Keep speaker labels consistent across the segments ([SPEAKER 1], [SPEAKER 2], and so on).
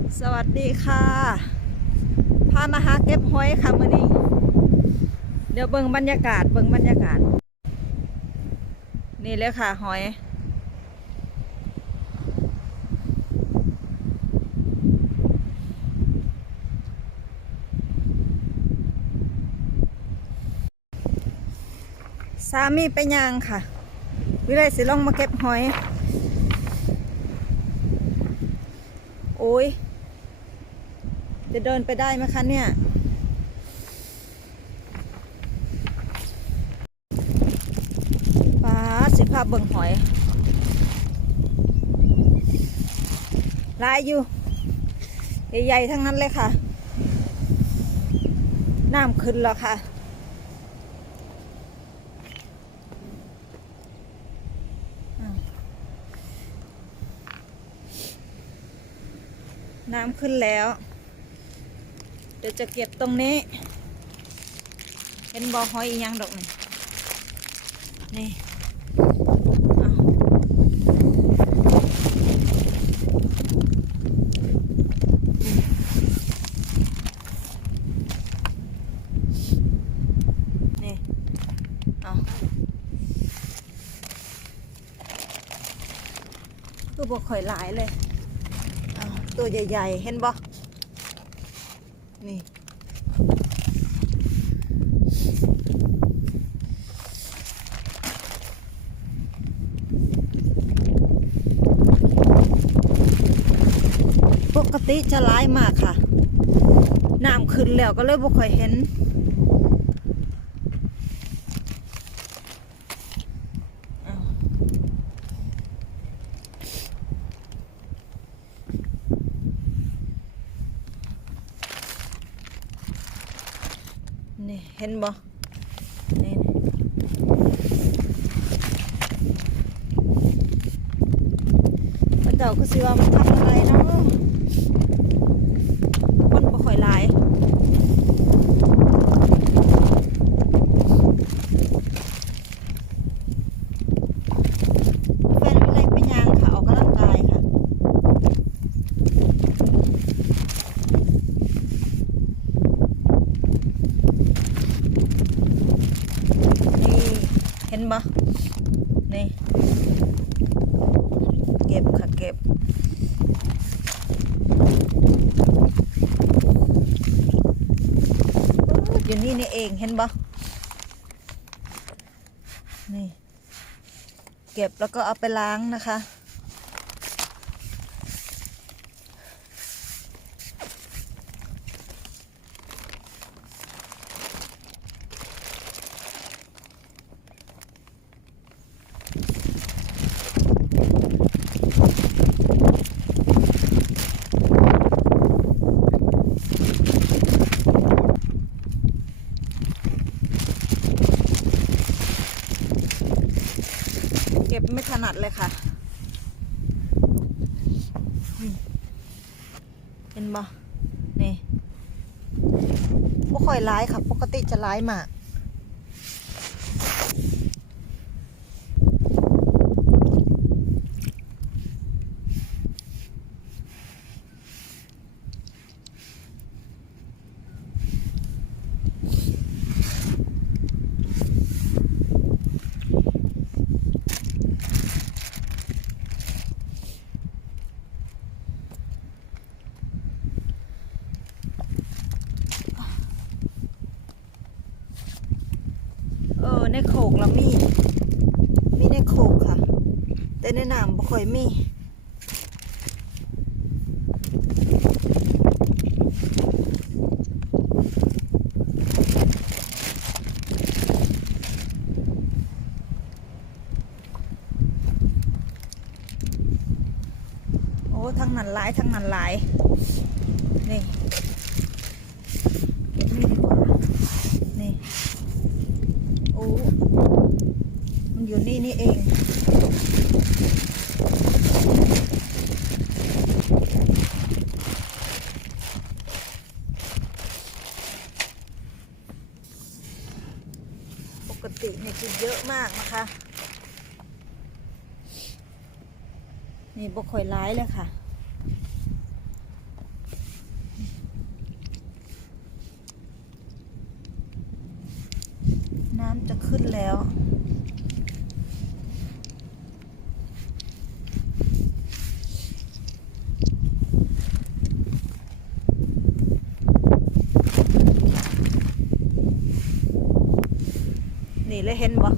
[SPEAKER 1] สวัสดีค่ะ พามาหาเก็บหอยค่ะมื้อนี้ เดี๋ยวเบิ่งบรรยากาศเบิ่งบรรยากาศ นี่เลยค่ะหอยสามีไปยางค่ะ วิไลสิลองมาเก็บหอย โอ้ย จะเดินไปได้ไหมคะเนี่ยป้าสิภาพเบิ่งหอยลายอยู่ ใหญ่ๆทั้งนั้นเลยค่ะ น้ำขึ้นแล้วค่ะน้ำขึ้นแล้ว เดี๋ยวจะเก็บตรงนี้เห็นบ่อหอยอีหยังดอกนี่นี่อ้าวนี่เอาคือบ่ค่อยหลายเลยเอาตัวใหญ่ ๆ เห็นบ่ นี่ ปกติจะร้ายมากค่ะ น้ำขึ้นแล้วก็เลยบ่ค่อยเห็น อ้าวนี่เห็นบ่นี่นี่พระ เจ้าก็สิว่ามันทำอะไรเนาะคนบ่ค่อยหลายแฟนวิไลไปยางค่ะออกกำลังกายค่ะดีเห็นปะนี่ เก็บค่ะเก็บอยู่นี่นี่เองเห็นปะนี่ เก็บแล้วก็เอาไปล้างนะคะ เก็บไม่ถนัดเลยค่ะอืมเห็นบ่นี่บ่ค่อยร้ายค่ะ ปกติจะร้ายมาก โขกเรามี มีในโขกค่ะ แต่ในน้ำบ่ค่อยมีโอ้ทั้งนั้นหลายทั้งนั้นหลายนี่นี่ดีกว่านี่ อ้มันอยู่นี่นี่เองปกติเนี่ยคือเยอะมากนะคะ นี่บกข่อยร้ายเลยค่ะ น้ำจะขึ้นแล้วนี่เลยเห็นบ่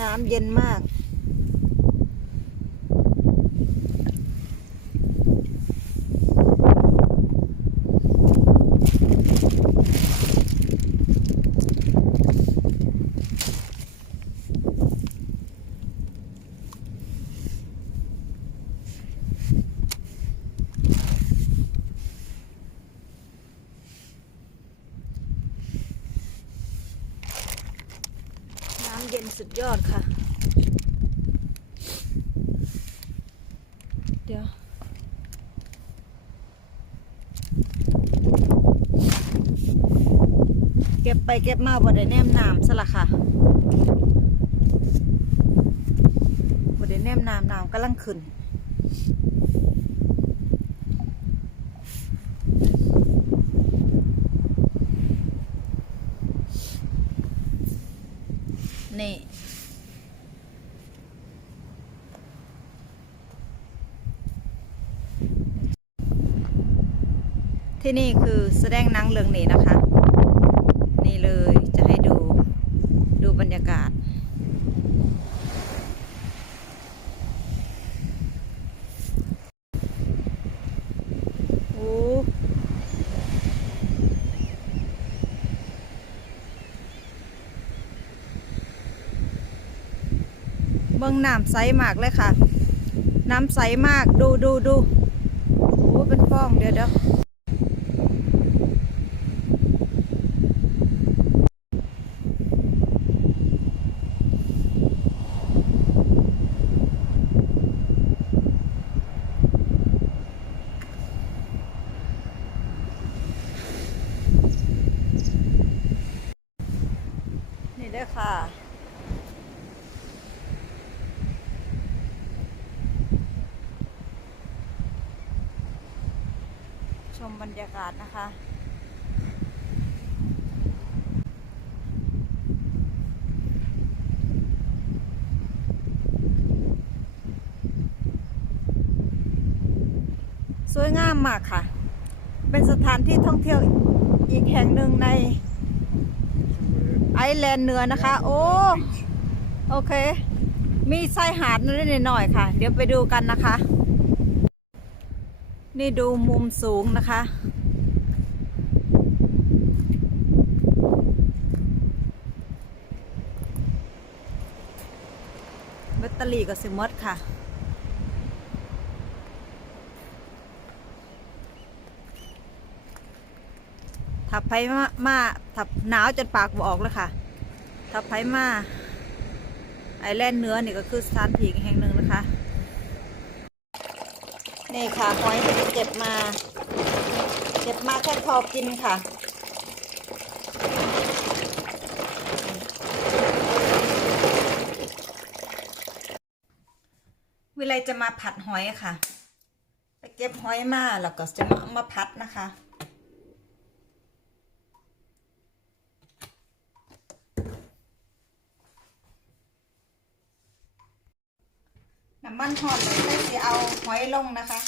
[SPEAKER 1] น้ำเย็นมาก น้ำเยอดค่ะ เดี๋ยว เก็บไปเก็บมาบ่ได้แนมน้ำสละค่ะบ่ได้แนมน้ำน้ำกำลังขึ้น ที่นี่คือแสดงนังเรืองนี้นะคะ นี่เลยจะให้ดูดูบรรยากาศ โอ้เบิ่งน้ำใสมากเลยค่ะ น้ำใสมากดูดูดูโอ้เป็นฟองเดี๋ยวเดี๋ยว นี่เด้อค่ะ ช มบรรยากาศนะคะ สวยงามมากค่ะ เป็นสถานที่ท่องเที่ยวอีกแห่งหนึ่งในไอร์แลนด์เหนือนะคะ โอ้โอเค มีชายหาดนิดหน่อยๆค่ะ เดี๋ยวไปดูกันนะคะ นี่ดูมุมสูงนะคะ แบตเตอรี่ก็สิมดค่ะถ้าไผมามาถ้าหนาวจนปากบอกเลยค่ะถ้าไผมา ไอแลนด์เนื้อนี่ก็คือสถานที่แห่งหนึ่งนะคะ นี่ค่ะหอยที่เก็บมา เก็บมาแค่พอกินค่ะวิไลจะมาผัดหอยค่ะ ไปเก็บหอยมาแล้วก็จะมาเอามาผัดนะคะ มันหอมเลยสิเอาหอยลงนะคะ